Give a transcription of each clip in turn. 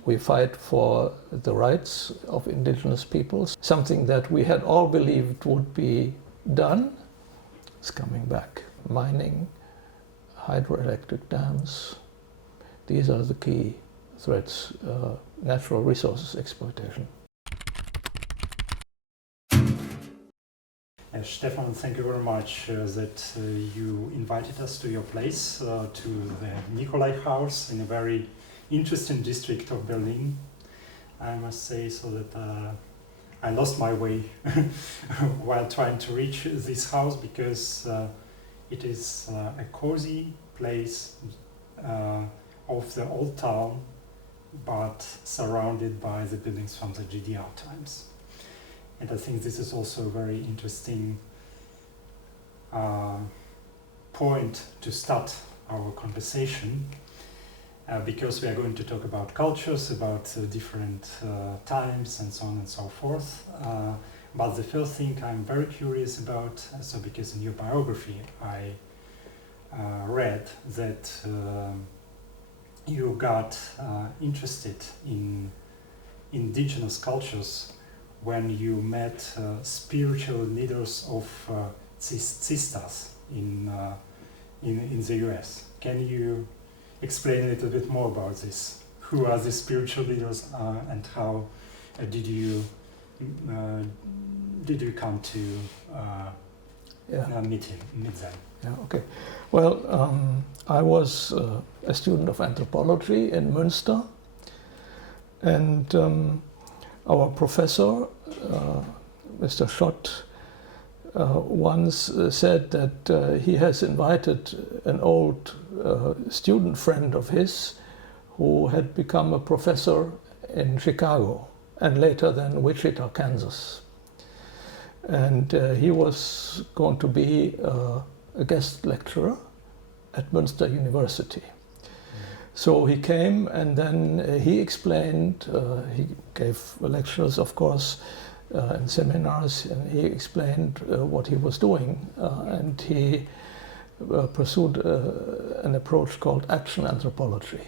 We fight for the rights of indigenous peoples. Something that we had all believed would be done is coming back. Mining, hydroelectric dams, these are the key threats. Natural resources exploitation. Stefan, thank you very much that you invited us to your place, to the Nikolai House in a very interesting district of Berlin. I must say so that I lost my way while trying to reach this house, because it is a cozy place of the old town, but surrounded by the buildings from the GDR times. And I think this is also a very interesting point to start our conversation, because we are going to talk about cultures, about different times and so on and so forth. But the first thing I'm very curious about, so because in your biography I read that you got interested in indigenous cultures when you met spiritual leaders of sisters in the US. Can you explain a little bit more about this? Who are the spiritual leaders and how did you come to meet them? Yeah, okay. Well, I was a student of anthropology in Münster, and our professor, Mr. Schott, once said that he has invited an old student friend of his who had become a professor in Chicago and later then Wichita, Kansas. And he was going to be a guest lecturer at Münster University. So he came, and then he explained, he gave lectures, of course, and seminars, and he explained what he was doing. And he pursued an approach called action anthropology.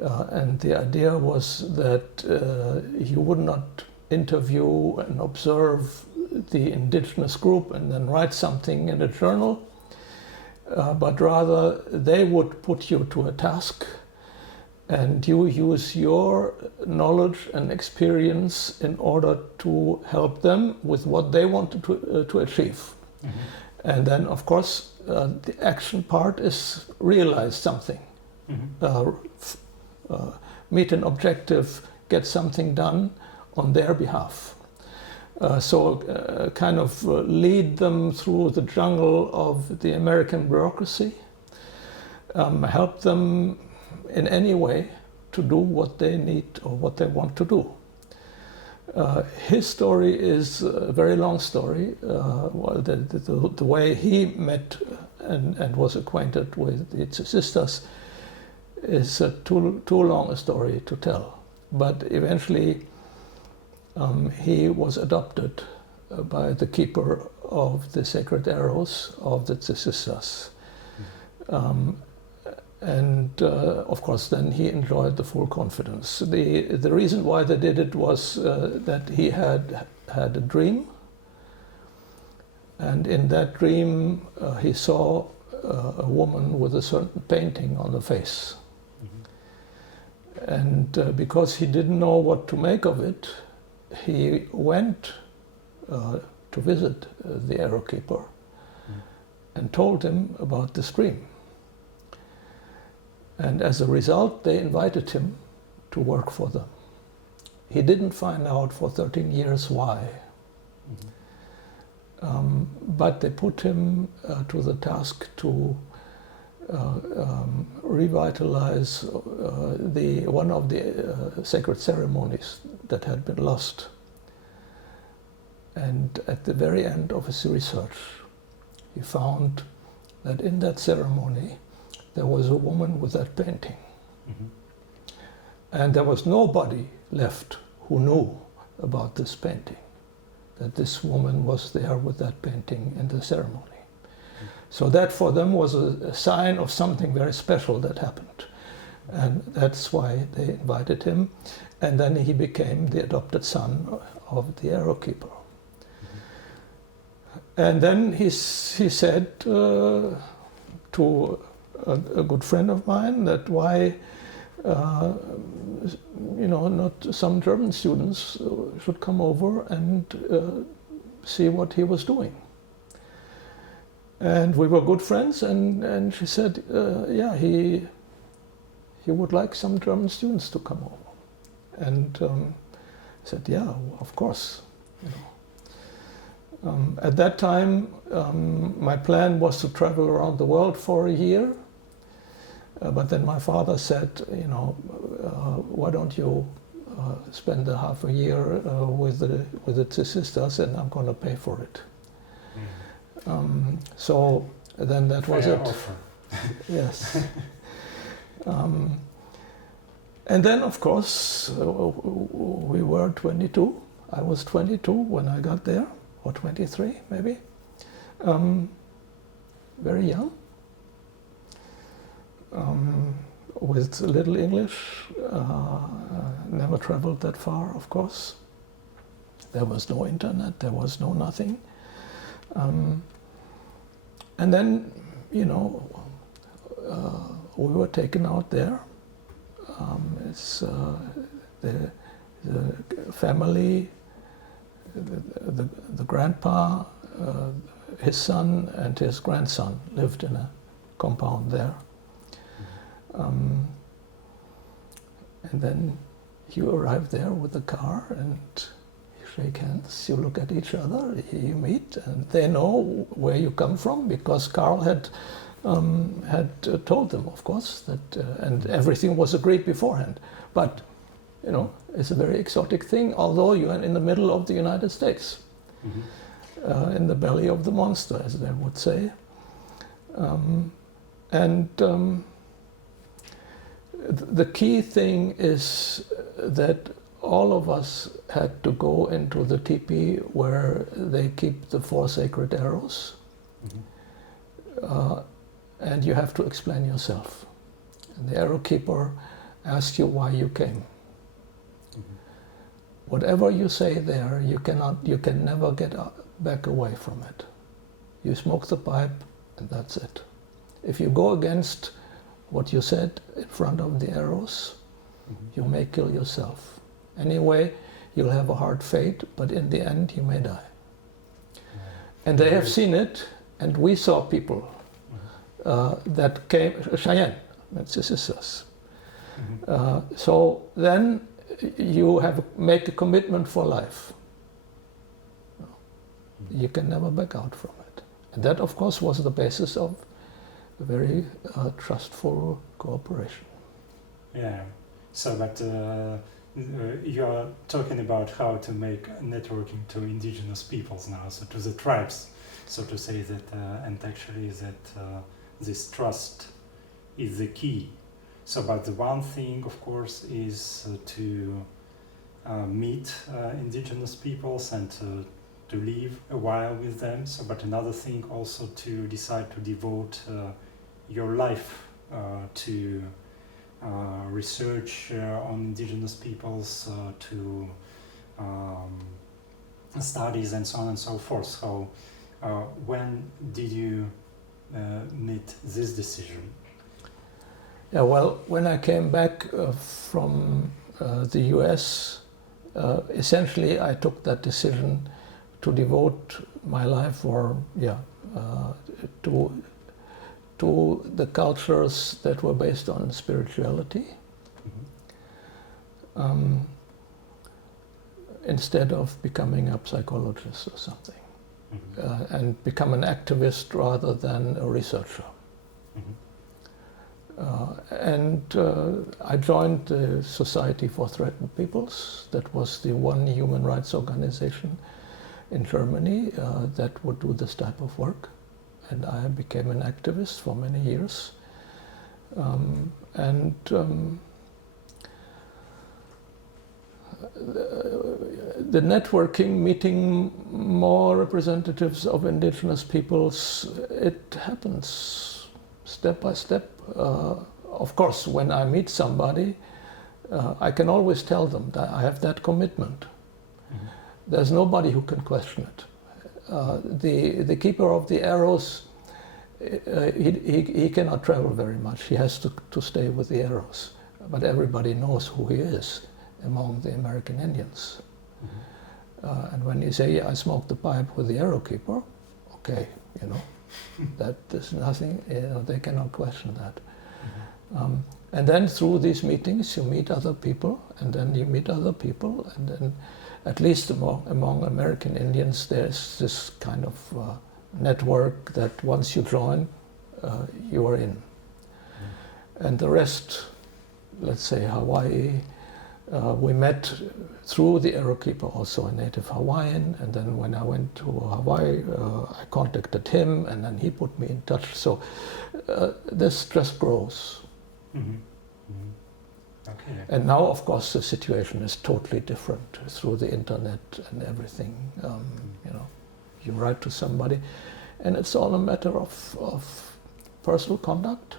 And the idea was that he would not interview and observe the indigenous group and then write something in a journal, but rather they would put you to a task and you use your knowledge and experience in order to help them with what they wanted to achieve. Mm-hmm. And then, of course, the action part is realize something, mm-hmm. Meet an objective, get something done on their behalf. So kind of lead them through the jungle of the American bureaucracy, help them in any way to do what they need or what they want to do. His story is a very long story. The way he met and was acquainted with the sisters is too long a story to tell. But eventually he was adopted by the keeper of the sacred arrows of the sisters. And of course then he enjoyed the full confidence. The reason why they did it was that he had a dream, and in that dream he saw a woman with a certain painting on the face. Mm-hmm. And because he didn't know what to make of it, he went to visit the arrow keeper and told him about this dream. And as a result, they invited him to work for them. He didn't find out for 13 years why. Mm-hmm. But they put him to the task to revitalize one of the sacred ceremonies that had been lost. And at the very end of his research, he found that in that ceremony there was a woman with that painting. Mm-hmm. And there was nobody left who knew about this painting, that this woman was there with that painting in the ceremony. Mm-hmm. So that for them was a sign of something very special that happened. And that's why they invited him. And then he became the adopted son of the arrow keeper. And then he said to a good friend of mine that why, not some German students should come over and see what he was doing. And we were good friends, and she said, he would like some German students to come over. And I said, yeah, of course. At that time, my plan was to travel around the world for a year. But then my father said, why don't you spend a half a year with the two sisters, and I'm going to pay for it. So then that was it. Offer. Yes. And then, of course, we were 22. I was 22 when I got there, or 23 maybe. Very young. With little English, never traveled that far, of course. There was no internet, there was no nothing. And then, we were taken out there. It's the family, the grandpa, his son and his grandson lived in a compound there. And then you arrive there with the car and you shake hands, you look at each other, you meet, and they know where you come from because Carl had told them, of course, that and everything was agreed beforehand. But it's a very exotic thing, although you are in the middle of the United States, in the belly of the monster, as they would say. The key thing is that all of us had to go into the teepee where they keep the 4 sacred arrows, and you have to explain yourself. And the arrow keeper asks you why you came. Whatever you say there, you can never get back away from it. You smoke the pipe, and that's it. If you go against what you said in front of the arrows, you may kill yourself. Anyway, you'll have a hard fate, but in the end you may die. And they have seen it, and we saw people that came, Cheyenne, that's the sisters. So then you make a commitment for life. You can never back out from it. And that, of course, was the basis of a very trustful cooperation. Yeah. So, but you are talking about how to make networking to indigenous peoples now, so to the tribes, so to say that, and actually that this trust is the key. So, but the one thing, of course, is to meet indigenous peoples and to live a while with them. So, but another thing also to decide to devote your life to research on indigenous peoples, to studies and so on and so forth. So, when did you make this decision? Yeah, well, when I came back from the US, essentially I took that decision to devote my life to the cultures that were based on spirituality, instead of becoming a psychologist or something, and become an activist rather than a researcher. I joined the Society for Threatened Peoples. That was the one human rights organization in Germany that would do this type of work. And I became an activist for many years. The networking, meeting more representatives of indigenous peoples, it happens step by step. of course, when I meet somebody, I can always tell them that I have that commitment. Mm-hmm. There's nobody who can question it. The keeper of the arrows, he cannot travel very much. He has to stay with the arrows. But everybody knows who he is among the American Indians. Mm-hmm. And when you say, I smoked the pipe with the arrow keeper, okay, you know, that is nothing, you know, they cannot question that. Mm-hmm. And then through these meetings you meet other people, and then you meet other people, and then at least among American Indians there's this kind of network that once you join, you are in. Mm-hmm. And the rest, let's say Hawaii, we met through the arrow keeper, also a native Hawaiian, and then when I went to Hawaii, I contacted him, and then he put me in touch. So this just grows. Mm-hmm. Mm-hmm. Okay. And now, of course, the situation is totally different through the internet and everything. You know, you write to somebody, and it's all a matter of personal conduct.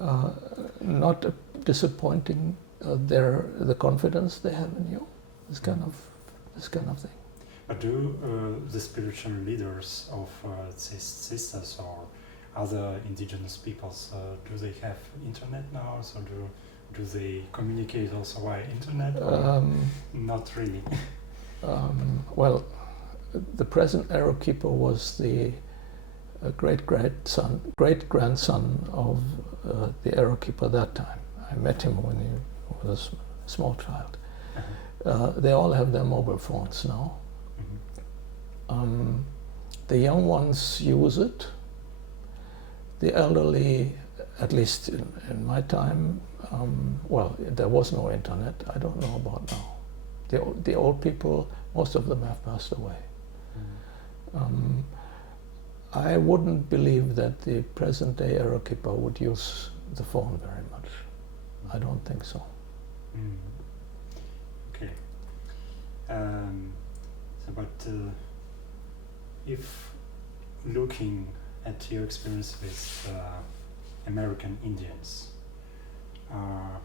Mm-hmm. Not disappointing the confidence they have in you. This kind of thing. But do the spiritual leaders of sisters or other indigenous peoples, do they have internet now? So do they communicate also via internet? Or not really. Well, the present arrow keeper was the great-grandson of the arrow keeper that time. I met him when he was a small child. Uh-huh. They all have their mobile phones now. Mm-hmm. The young ones use it. The elderly, at least in my time, well, there was no internet. I don't know about now. The old people, most of them have passed away. Mm-hmm. I wouldn't believe that the present-day arrow keeper would use the phone very much. I don't think so. Mm. Okay. But if looking at your experience with American Indians,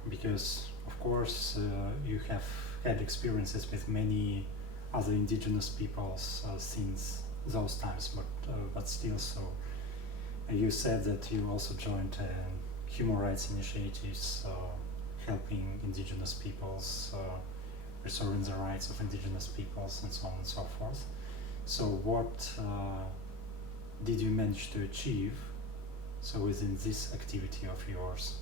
because of course you have had experiences with many other indigenous peoples since those times, but still so. You said that you also joined human rights initiatives helping indigenous peoples, preserving the rights of indigenous peoples, and so on and so forth. So what did you manage to achieve within this activity of yours,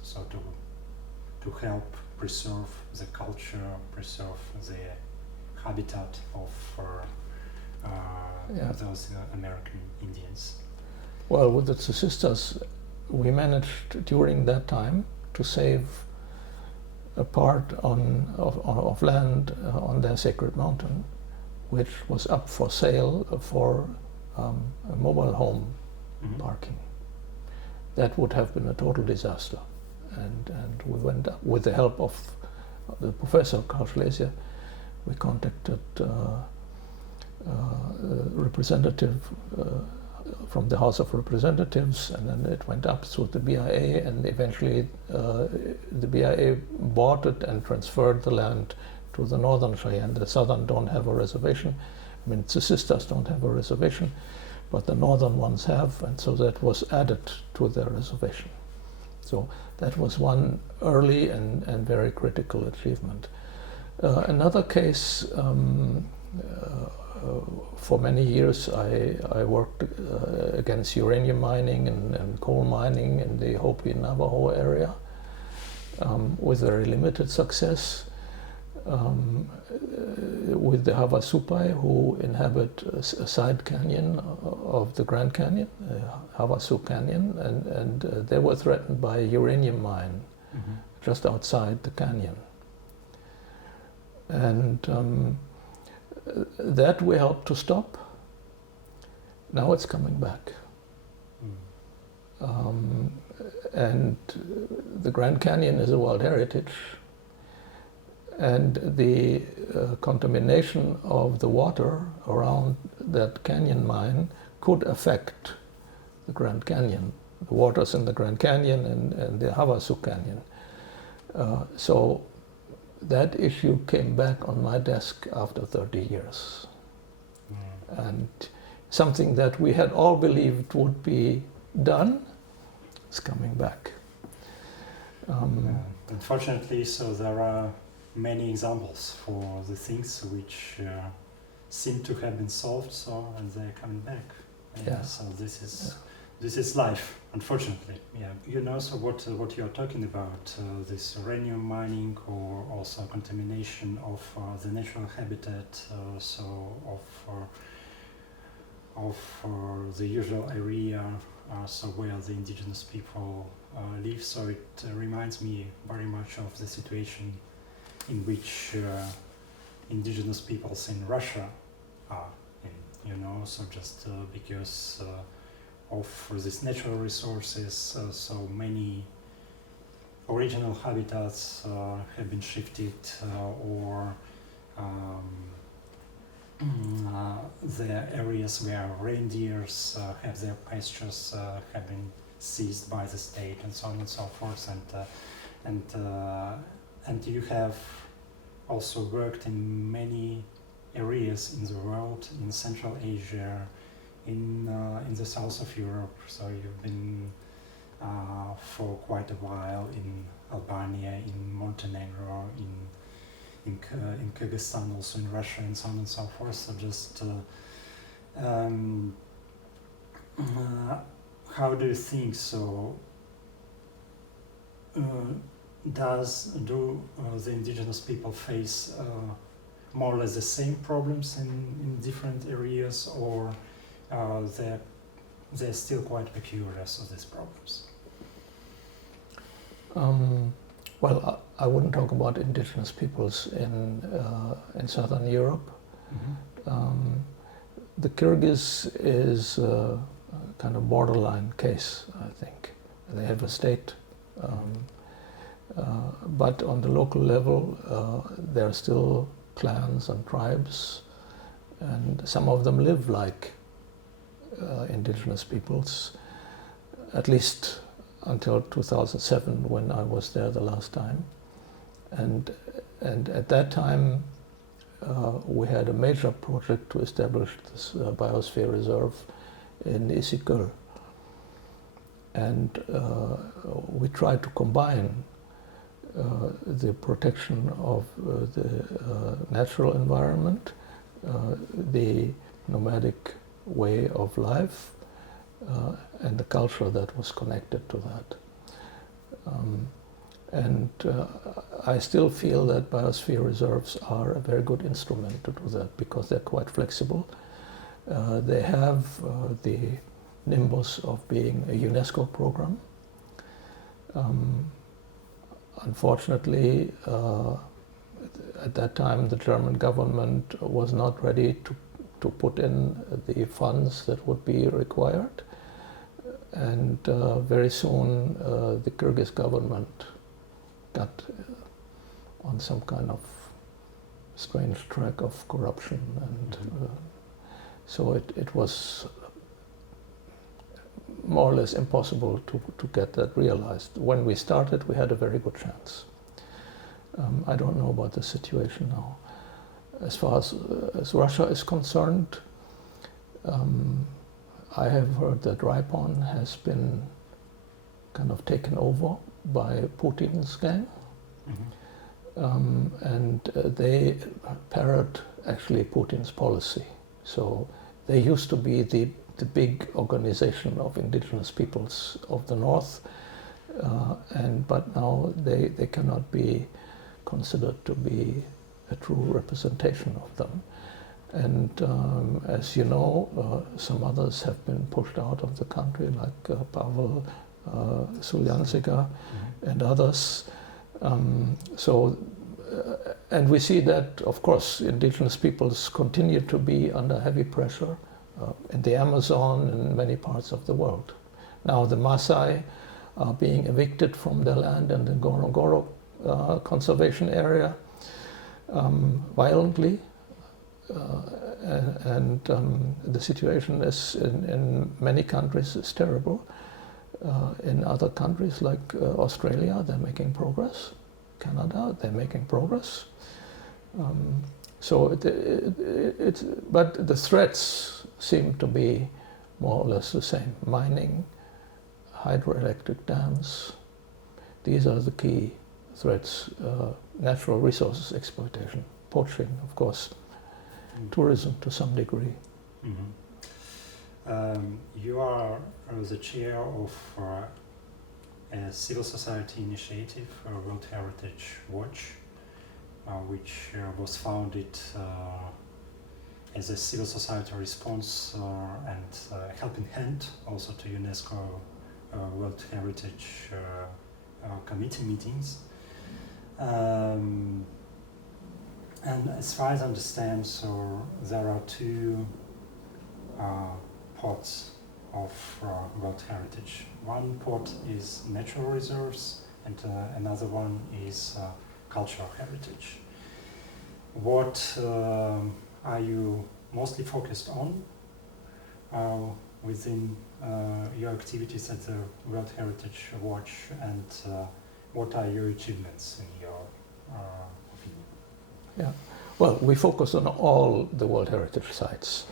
to help preserve the culture, preserve the habitat of those American Indians? Well, with the sisters, we managed during that time to save a part of land on their sacred mountain, which was up for sale for a mobile home mm-hmm. parking. That would have been a total disaster. And we went up, with the help of the professor, Karl Schlesier, we contacted representative from the House of Representatives, and then it went up through the BIA, and eventually the BIA bought it and transferred the land to the Northern Cheyenne. The Southern don't have a reservation. I mean, the sisters don't have a reservation, but the Northern ones have, and so that was added to their reservation. So that was one early and very critical achievement. Another case, for many years I worked against uranium mining and coal mining in the Hopi Navajo area with very limited success. With the Havasupai, who inhabit a side canyon of the Grand Canyon, Havasu Canyon, and they were threatened by a uranium mine mm-hmm. just outside the canyon. And that we helped to stop. Now it's coming back. Mm. And the Grand Canyon is a World Heritage, and the contamination of the water around that canyon mine could affect the Grand Canyon the waters in the Grand Canyon and the Havasu Canyon. So that issue came back on my desk after 30 years. And something that we had all believed would be done is coming back. Unfortunately, so there are many examples for the things which seem to have been solved, so and they're coming back. Yeah. So this is life, unfortunately. Yeah. You know, so what you're talking about, this uranium mining or also contamination of the natural habitat, of the usual area, so where the indigenous people live. So it reminds me very much of the situation in which indigenous peoples in Russia are in, you know, so just because of these natural resources, so many original habitats have been shifted or the areas where reindeers have their pastures have been seized by the state and so on and so forth, and you have also worked in many areas in the world, in Central Asia, in the south of Europe. So you've been for quite a while in Albania, in Montenegro, in Kyrgyzstan, also in Russia, and so on and so forth. So just how do you think so? Do the indigenous people face more or less the same problems in different areas, or they're still quite peculiar, so these problems? Well, I wouldn't talk about indigenous peoples in Southern Europe. Mm-hmm. The Kyrgyz is a kind of borderline case, I think. They have a state, but on the local level, there are still clans and tribes, and some of them live like indigenous peoples, at least until 2007, when I was there the last time. And at that time, we had a major project to establish this biosphere reserve in Isikul. And we tried to combine the protection of the natural environment, the nomadic way of life, and the culture that was connected to that. I still feel that biosphere reserves are a very good instrument to do that, because they're quite flexible. They have the nimbus of being a UNESCO program. Unfortunately, at that time, the German government was not ready to put in the funds that would be required. And very soon, the Kyrgyz government got on some kind of strange track of corruption. And so it was more or less impossible to get that realized. When we started, we had a very good chance. I don't know about the situation now. As far as Russia is concerned, I have heard that Raipon has been kind of taken over by Putin's gang. Mm-hmm. And they parrot actually Putin's policy. So they used to be the big organization of indigenous peoples of the north, but now they cannot be considered to be a true representation of them. And as you know, some others have been pushed out of the country, like Pavel Suljansiga and others. And we see that, of course, indigenous peoples continue to be under heavy pressure in the Amazon and many parts of the world. Now the Maasai are being evicted from their land in the Ngorongoro conservation area violently. The situation is in many countries is terrible. In other countries like Australia, they're making progress. Canada, they're making progress. But the threats seem to be more or less the same. Mining, hydroelectric dams, these are the key threats. Natural resources exploitation, poaching, of course, tourism to some degree. You are the chair of a civil society initiative, World Heritage Watch, which was founded as a civil society response and helping hand also to UNESCO World Heritage Committee meetings. And as far as I understand, so there are two parts of World Heritage. One part is natural reserves and another one is cultural heritage. What are you mostly focused on within your activities at the World Heritage Watch, and what are your achievements in your opinion? Yeah, well, we focus on all the World Heritage sites.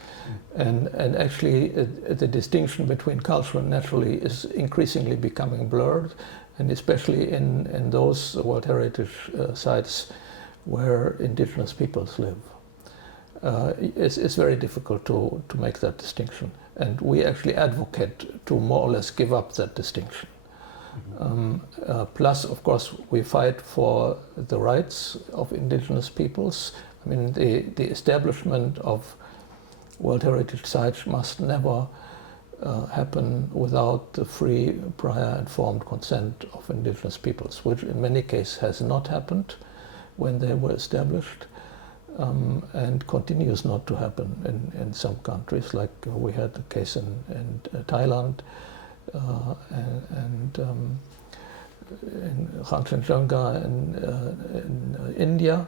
And actually the distinction between culture and naturally is increasingly becoming blurred, and especially in those World Heritage sites where indigenous peoples live. It's very difficult to make that distinction, and we actually advocate to more or less give up that distinction. Plus, of course, we fight for the rights of indigenous peoples. I mean, the establishment of World Heritage sites must never happen without the free, prior, informed consent of indigenous peoples, which in many cases has not happened when they were established, and continues not to happen in some countries, like we had the case in Thailand and in Kanchenjunga in India,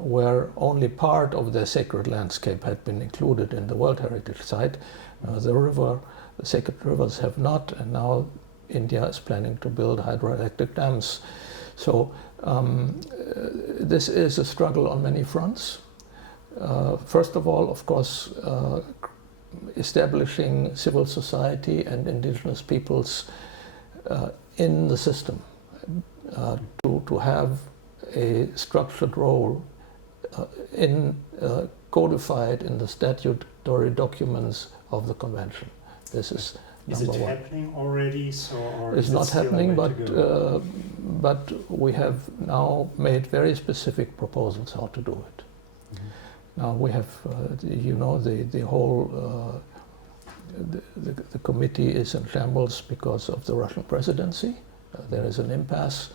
where only part of their sacred landscape had been included in the World Heritage Site. The sacred rivers have not, and now India is planning to build hydroelectric dams. So this is a struggle on many fronts. First of all, of course, establishing civil society and indigenous peoples in the system, to have a structured role codified in the statutory documents of the convention. This is number one. Happening already? It's not happening, but we have now made very specific proposals how to do it. Now we have, the whole the committee is in shambles because of the Russian presidency. There is an impasse.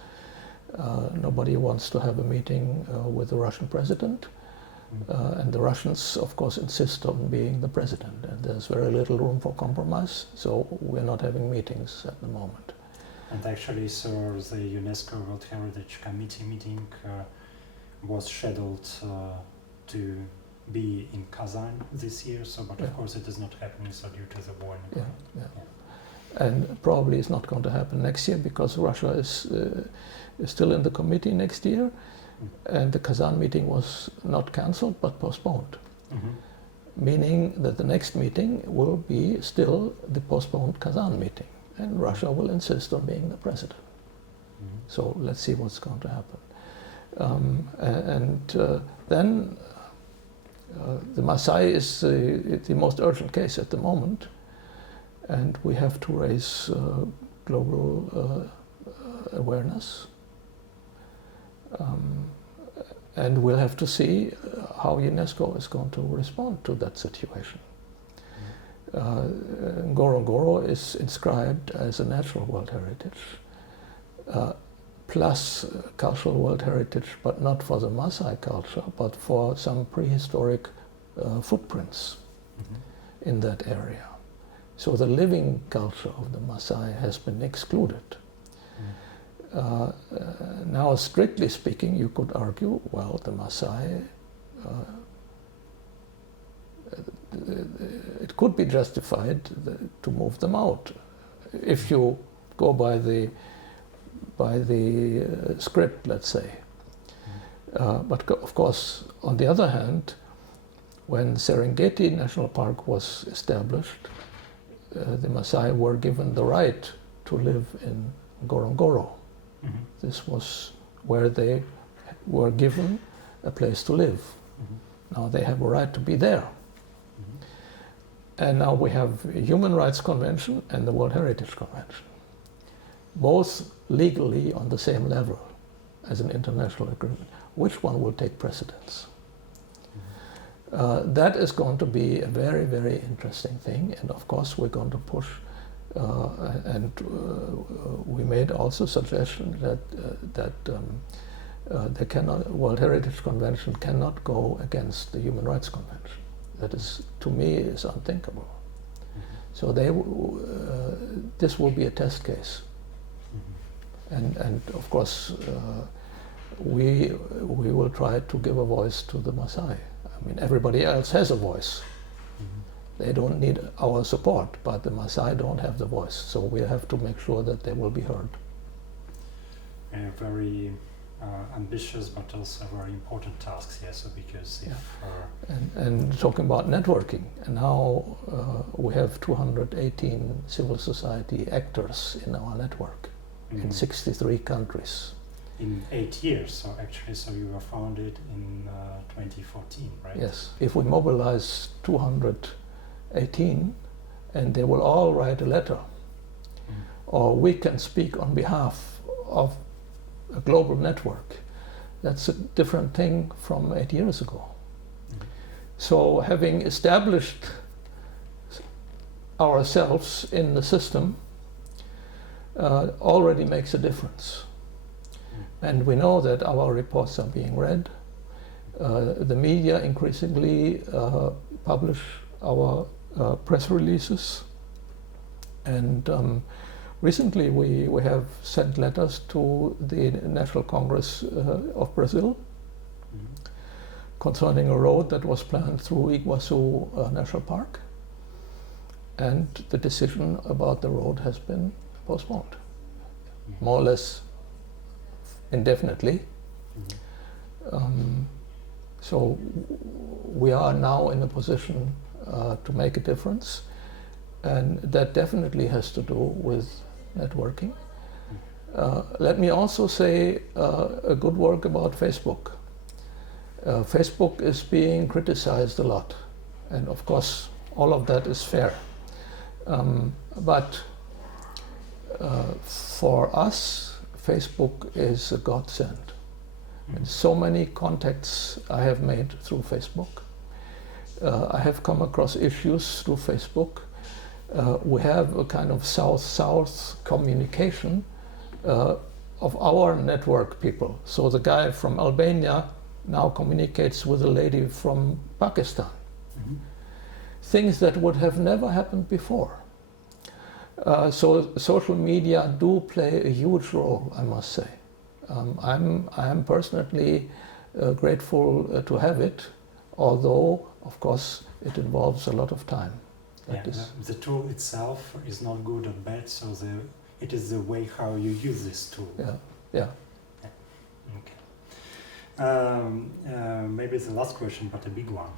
Nobody wants to have a meeting with the Russian president, and the Russians, of course, insist on being the president, and there's very little room for compromise, so we're not having meetings at the moment. And actually, so the UNESCO World Heritage Committee meeting was scheduled to be in Kazan this year, but of course it is not happening, so due to the war in Ukraine. Yeah. And probably it's not going to happen next year because Russia is still in the committee next year, and the Kazan meeting was not cancelled but postponed, meaning that the next meeting will be still the postponed Kazan meeting, and Russia will insist on being the president. So let's see what's going to happen. Then the Maasai is the most urgent case at the moment, and we have to raise global awareness. And we'll have to see how UNESCO is going to respond to that situation. Ngorongoro is inscribed as a natural world heritage, plus cultural world heritage, but not for the Maasai culture, but for some prehistoric footprints in that area. So the living culture of the Maasai has been excluded. Now, strictly speaking, you could argue, well, the Maasai, it could be justified to move them out if you go by the script, let's say. But of course, on the other hand, when Serengeti National Park was established, the Maasai were given the right to live in Ngorongoro. Mm-hmm. This was where they were given a place to live. Mm-hmm. Now they have a right to be there. Mm-hmm. And now we have a Human Rights Convention and the World Heritage Convention, both legally on the same level as an international agreement. Which one will take precedence? That is going to be a very, very interesting thing, and of course we're going to push, we made also suggestion that the World Heritage Convention cannot go against the Human Rights Convention. That is, to me, is unthinkable. Mm-hmm. So this will be a test case, and of course we will try to give a voice to the Maasai. I mean, everybody else has a voice. Mm-hmm. They don't need our support, but the Maasai don't have the voice. So we have to make sure that they will be heard. Very ambitious, but also very important tasks. Yes, so because if and talking about networking, and now we have 218 civil society actors in our network in 63 countries. In 8 years, so actually, so you were founded in 2014, right? Yes. If we mobilize 218, and they will all write a letter, or we can speak on behalf of a global network, that's a different thing from 8 years ago. So having established ourselves in the system already makes a difference. And we know that our reports are being read. The media increasingly publish our press releases. And recently we have sent letters to the National Congress of Brazil concerning a road that was planned through Iguazu National Park. And the decision about the road has been postponed, more or less indefinitely. So we are now in a position to make a difference, and that definitely has to do with networking. Let me also say a good word about Facebook. Facebook is being criticized a lot, and of course all of that is fair. But for us, Facebook is a godsend. And so many contacts I have made through Facebook. I have come across issues through Facebook. We have a kind of south-south communication of our network people. So the guy from Albania now communicates with a lady from Pakistan. Mm-hmm. Things that would have never happened before. So social media do play a huge role, I must say. I'm personally grateful to have it, although, of course, it involves a lot of time. The tool itself is not good or bad, so it is the way how you use this tool. Yeah. Okay. Maybe it's the last question, but a big one.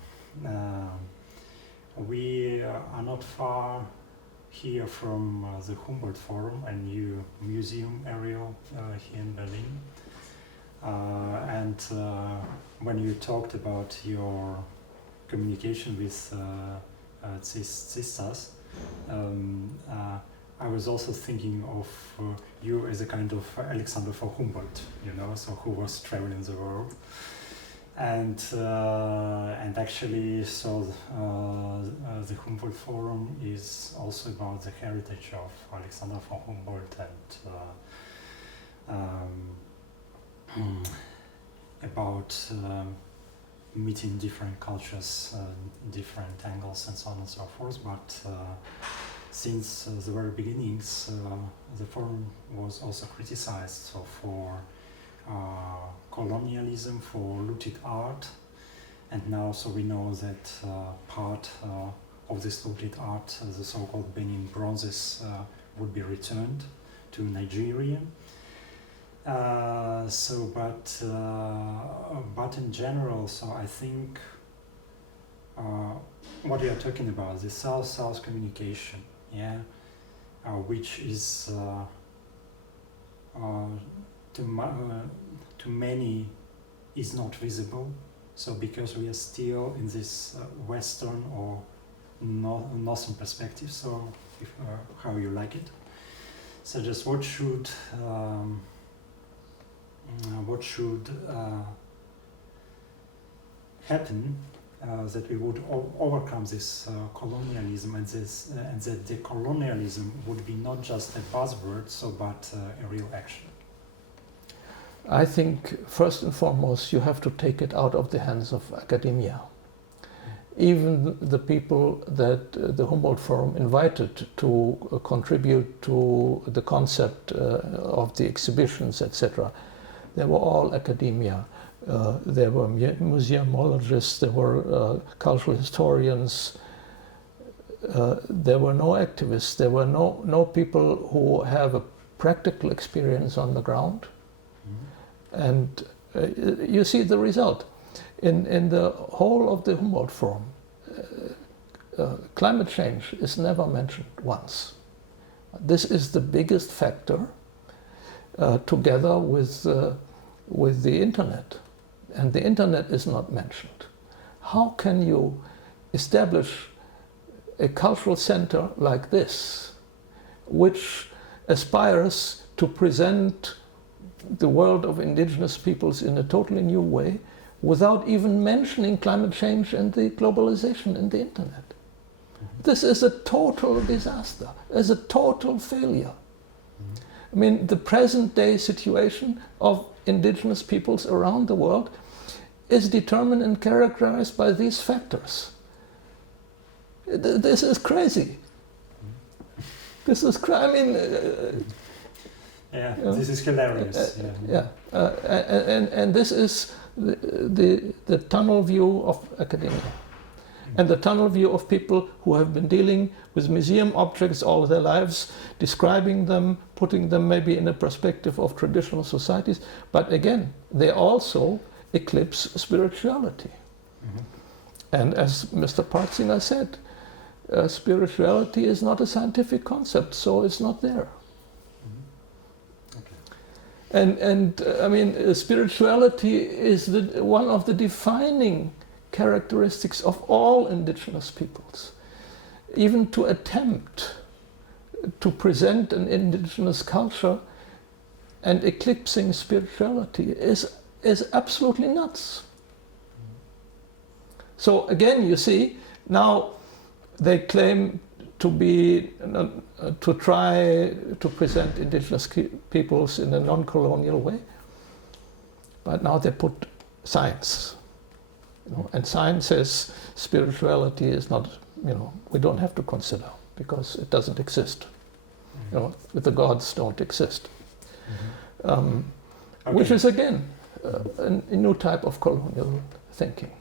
We are not far here from the Humboldt Forum, a new museum area here in Berlin. And when you talked about your communication with sisters, I was also thinking of you as a kind of Alexander von Humboldt, so who was traveling the world. And actually, so the Humboldt Forum is also about the heritage of Alexander von Humboldt and about meeting different cultures, different angles, and so on and so forth. But since the very beginnings, the forum was also criticized for colonialism, for looted art, and now so we know that part of this looted art, the so-called Benin bronzes, would be returned to Nigeria. But in general, so I think what we are talking about, the South-South communication, yeah, which is to many is not visible. So because we are still in this Western or Northern perspective, so if, how you like it. So just what should happen that we would overcome this colonialism and that the colonialism would be not just a buzzword, so but a real action. I think first and foremost you have to take it out of the hands of academia. Even the people that the Humboldt Forum invited to contribute to the concept of the exhibitions, etc., they were all academia. There were museumologists, there were cultural historians, there were no activists, there were no people who have a practical experience on the ground. And you see the result. In the whole of the Humboldt Forum, climate change is never mentioned once. This is the biggest factor, together with the internet. And the internet is not mentioned. How can you establish a cultural center like this, which aspires to present the world of indigenous peoples in a totally new way, without even mentioning climate change and the globalization and the internet? This is a total disaster, is a total failure. I mean, the present day situation of indigenous peoples around the world is determined and characterized by these factors. This is crazy. This is this is hilarious. And this is the tunnel view of academia, and the tunnel view of people who have been dealing with museum objects all their lives, describing them, putting them maybe in a perspective of traditional societies, but again, they also eclipse spirituality. And as Mr. Partzinger said, spirituality is not a scientific concept, so it's not there. And I mean, spirituality is one of the defining characteristics of all indigenous peoples. Even to attempt to present an indigenous culture and eclipsing spirituality is absolutely nuts. So again, you see, now they claim to try to present indigenous peoples in a non-colonial way, but now they put science, and science says spirituality is not, we don't have to consider because it doesn't exist. The gods don't exist, which is again a new type of colonial thinking.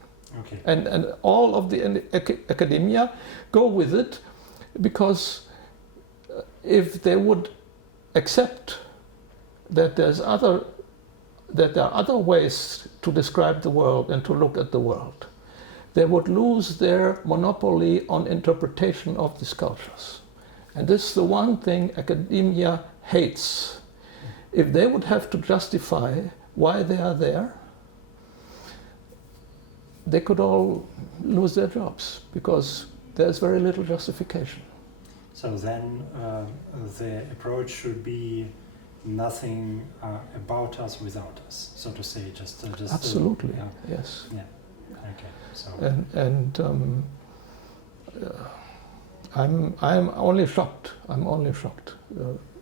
Okay. And all of the academia go with it, because if they would accept that there are other ways to describe the world and to look at the world, they would lose their monopoly on interpretation of these cultures. And this is the one thing academia hates. If they would have to justify why they are there, they could all lose their jobs, because there's very little justification. So then the approach should be nothing about us without us, so to say, just absolutely, yes. Yeah. Okay. So. I'm only shocked. I'm only shocked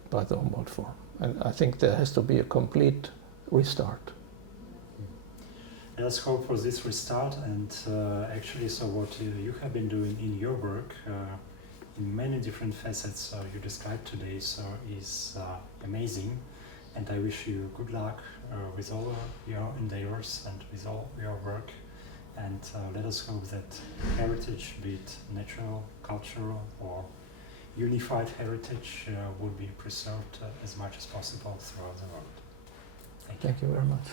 by the Humboldt Forum, and I think there has to be a complete restart. Let's hope for this restart, and actually, so what you have been doing in your work, in many different facets you described today, so is amazing, and I wish you good luck with all your endeavors and with all your work, and let us hope that heritage, be it natural, cultural, or unified heritage would be preserved as much as possible throughout the world. Thank you. Thank you very much.